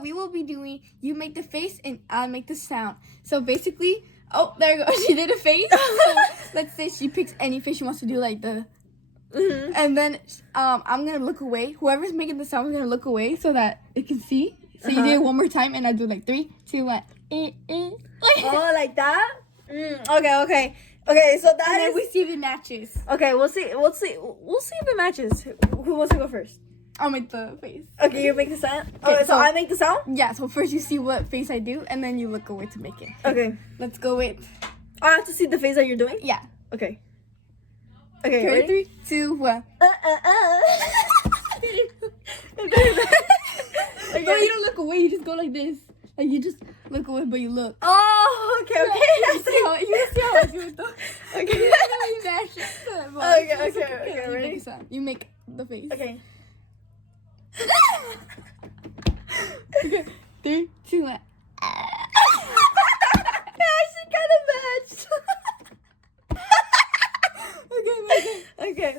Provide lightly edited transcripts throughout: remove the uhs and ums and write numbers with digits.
what we will be doing, you make the face and I'll make the sound. So basically, oh, there you go. She did a face. So let's say she picks any face she wants to do, like the... Mm-hmm. And then I'm going to look away. Whoever's making the sound is going to look away so that it can see. So you do it one more time and I do like 3, 2, 1. Oh, like that? Okay, so that And then is... we see if it matches. Okay, we'll see if it matches. Who wants to go first? I'll make the face. Okay, you make the sound? Okay, Okay, so so- I make the sound? Yeah, so first you see what face I do and then you look away to make it. Okay. Let's go with... I have to see the face that you're doing? Yeah. Okay. Okay, ready? 3, 2, 1. No, you don't look away. You just go like this. Like you just look away, but you look. Oh, okay. You see how I do it though. Okay. You mash it. Okay, You ready? make a sound. You make the face. Okay. Okay. 3, 2, 1. She kind of matched. Okay.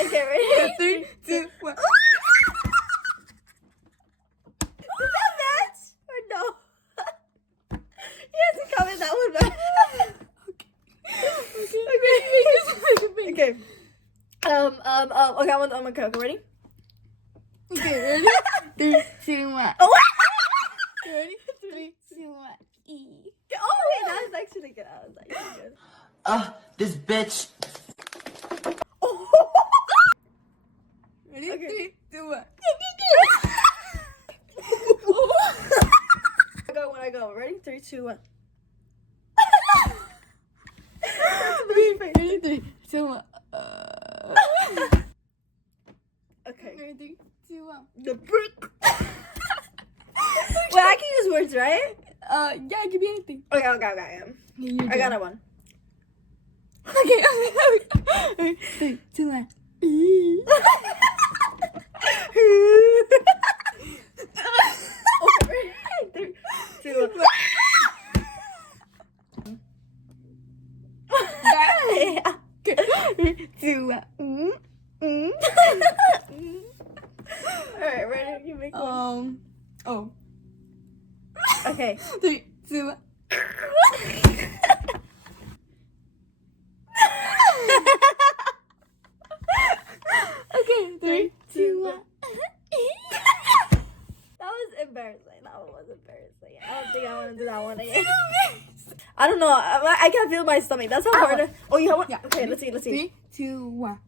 Okay, ready? 3, 2, 1. Did that match? Or no? You have to comment that one back. Okay. Okay, ready? Okay, ready? 3, 2, 1. Oh, Ready? 3, 2, 1. E. oh wait, that was actually good. Good. This bitch. Ready? Okay. 3, 2, 1. When I go. Ready? 3, 2, 1. Ready? 3, 2, 1. Okay. Ready? 3, 2, 1. The brick. Wait, I can use words, right? Yeah, it could be anything. Okay. Yeah, I got one. Okay. 3, 2, 1. E. Okay, 3, 2, 1. Yeah. 3, 2, 1. Alright, ready? You make one. Oh. Okay. 3, 2, 1. Okay, 3, 2, 1. That was embarrassing. That one was embarrassing. I don't think I want to do that one again. I don't know. I can't feel my stomach. That's how hard. Oh, you have one? Yeah. Okay, let's see. 3, 2, 1.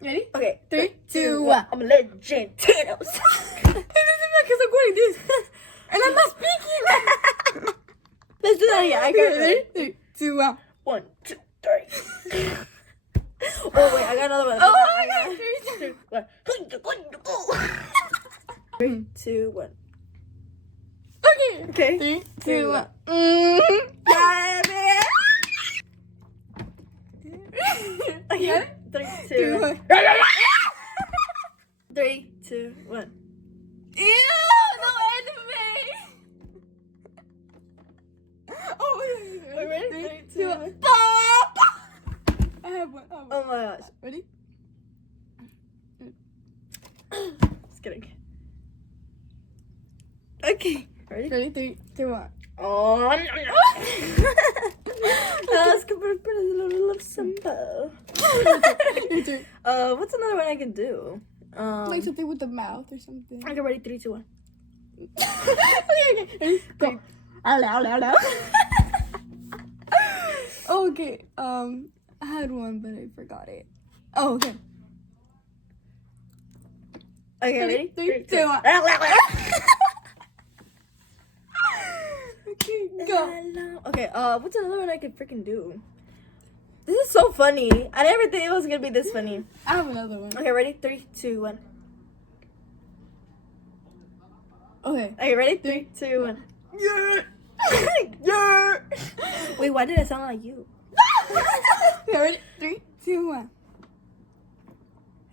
Ready? Okay. 3, 2, 1. I'm a legend. Thanos. It doesn't matter because I'm going this. And I'm not speaking. Let's do that again. I got it. 3, 2, 1. 1, 2, 3. Oh, wait. I got another one. Oh my god. 3, 2, 1. 3, 2, 1. Okay. Okay. 3, 2, 1. Yeah, man. Okay. 3, 2, 1. 3, 2, 1. Ew, no anime. Oh, Wait, ready? 3, 3, 2, 2, 1. 1. I have one. Oh my gosh. Ready? Just kidding. Okay. Ready? Ready? 3, 2, 1. Oh, let's go for a little simple. Your turn. What's another one I can do? Like something with the mouth or something. Okay, ready? 3, 2, 1. Okay. Ready? Go. Okay. I had one, but I forgot it. Oh, okay. Okay, ready? 3, 2, 1. Okay, go. Okay, what's another one I could freaking do? This is so funny. I never think it was gonna be this funny. I have another one. Okay, ready? 3, 2, 1. Okay. Okay, ready? 3, 2, 1. Yeah. Yeah. Wait, why did I sound like you? Okay, ready? 3, 2, 1.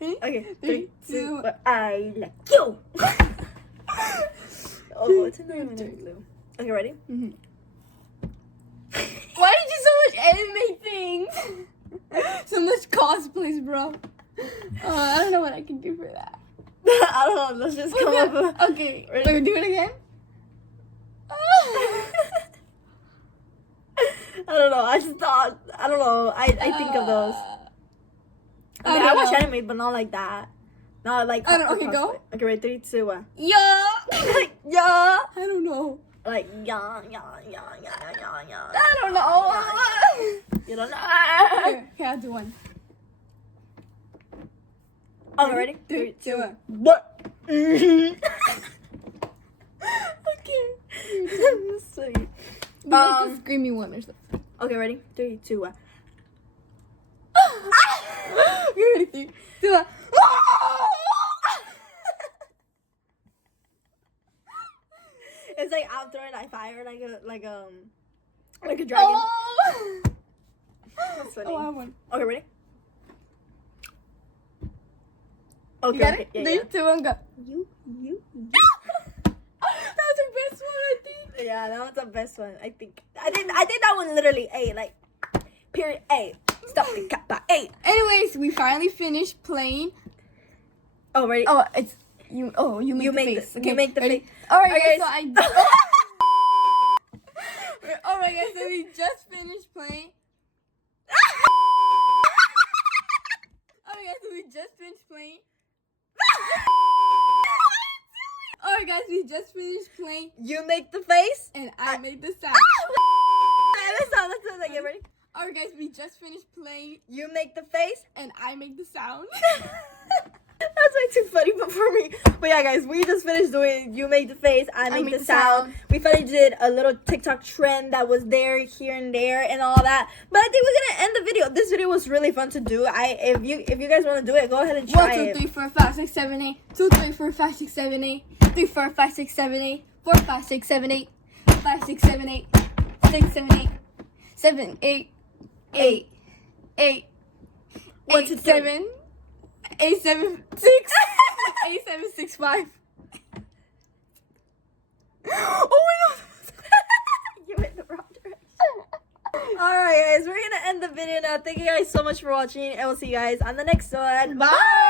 Ready? Okay, 3, 3, 2, 2, 1. 1. I like you. Oh, what's another one I could do? Okay, ready? Mm-hmm. Why did you so much anime things? So much cosplays, bro. I don't know what I can do for that. I don't know. Let's just come up with. Okay. Ready? Wait, do it again. I don't know. I just thought. I don't know. I think of those. I mean, I don't watch know. anime, but not like that. Not like. I don't know. Okay, go. Okay, ready? 3, 2, 1. Yeah. Yeah. I don't know. Like yeah. I don't know. You don't know. Okay, I'll do one. Okay, ready? 3, 2, 1. What? Okay. Sweet. Do like the screamy one or something. Okay, ready? 3, 2, 1. You ready? 3, 2, 1. It's like I'm throwing like fire, like a dragon. Oh. That's funny. Oh, I won. Okay, ready? You Okay, got okay. it? Yeah, 3, yeah. 2, 1, go. You. That was the best one, I think. Yeah, that was the best one. I think I did that one literally A, like period A. Stop the kappa A. Anyways, we finally finished playing. Oh, ready? Oh, it's you. Oh, you make the face. You make the ready? face. All right, Okay, guys. So I. All right, guys. So we just finished playing. Alright, guys. So we just finished playing. Alright, guys. We just finished playing, You make the face. and I made the sound. Let's do it again. Ready? Alright, guys. We just finished playing, You make the face. and I make the sound. That's way too funny, but for me. But yeah, guys, we just finished doing You Make the Face, I Make the sound. We finally did a little TikTok trend that was there, here and there, and all that. But I think we're gonna end the video. This video was really fun to do. If you guys want to do it, go ahead and try 1, 2, it. 3, 4, 5, 6, 7, 8. 2, 3, 4, 5, 6, 7, 8. 3, 4, 5, 6, 7, 8. 4, 5, 6, 7, 8. 5, 6, 7, 8. 6, 7, 8. 7, 8. 8. 8. 1, 8, 2, 3. 7. 8, 7, 6. 8, 7, 6, 5. Oh my god. You went the wrong direction. Alright, guys, we're gonna end the video now. Thank you guys so much for watching, and we'll see you guys on the next one. Bye.